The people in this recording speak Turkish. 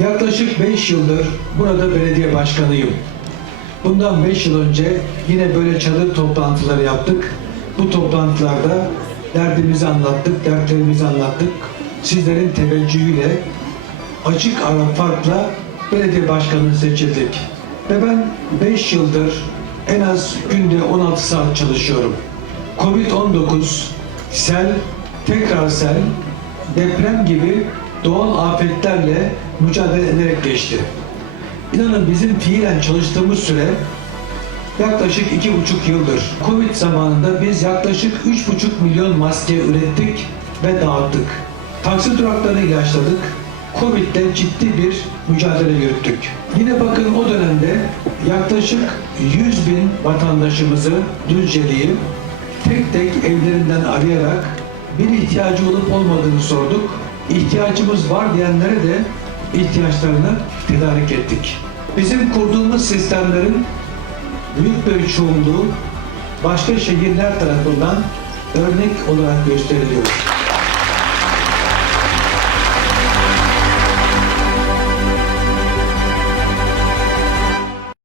Yaklaşık 5 yıldır burada belediye başkanıyım. Bundan 5 yıl önce yine böyle çadır toplantıları yaptık. Bu toplantılarda derdimizi anlattık, dertlerimizi anlattık. Sizlerin teveccühüyle açık ara farkla belediye başkanı seçildik. Ve ben 5 yıldır en az günde 16 saat çalışıyorum. Covid-19, sel, tekrar sel, deprem gibi doğal afetlerle mücadele ederek geçti. İnanın bizim fiilen çalıştığımız süre yaklaşık iki buçuk yıldır. Covid zamanında biz yaklaşık üç buçuk milyon maske ürettik ve dağıttık. Taksi duraklarını ilaçladık. Covid'de ciddi bir mücadele yürüttük. Yine bakın o dönemde yaklaşık 100 bin vatandaşımızı Düzceli'yi tek tek evlerinden arayarak bir ihtiyacı olup olmadığını sorduk. İhtiyacımız var diyenlere de ihtiyaçlarını tedarik ettik. Bizim kurduğumuz sistemlerin büyük bir çoğunluğu başka şehirler tarafından örnek olarak gösteriliyor.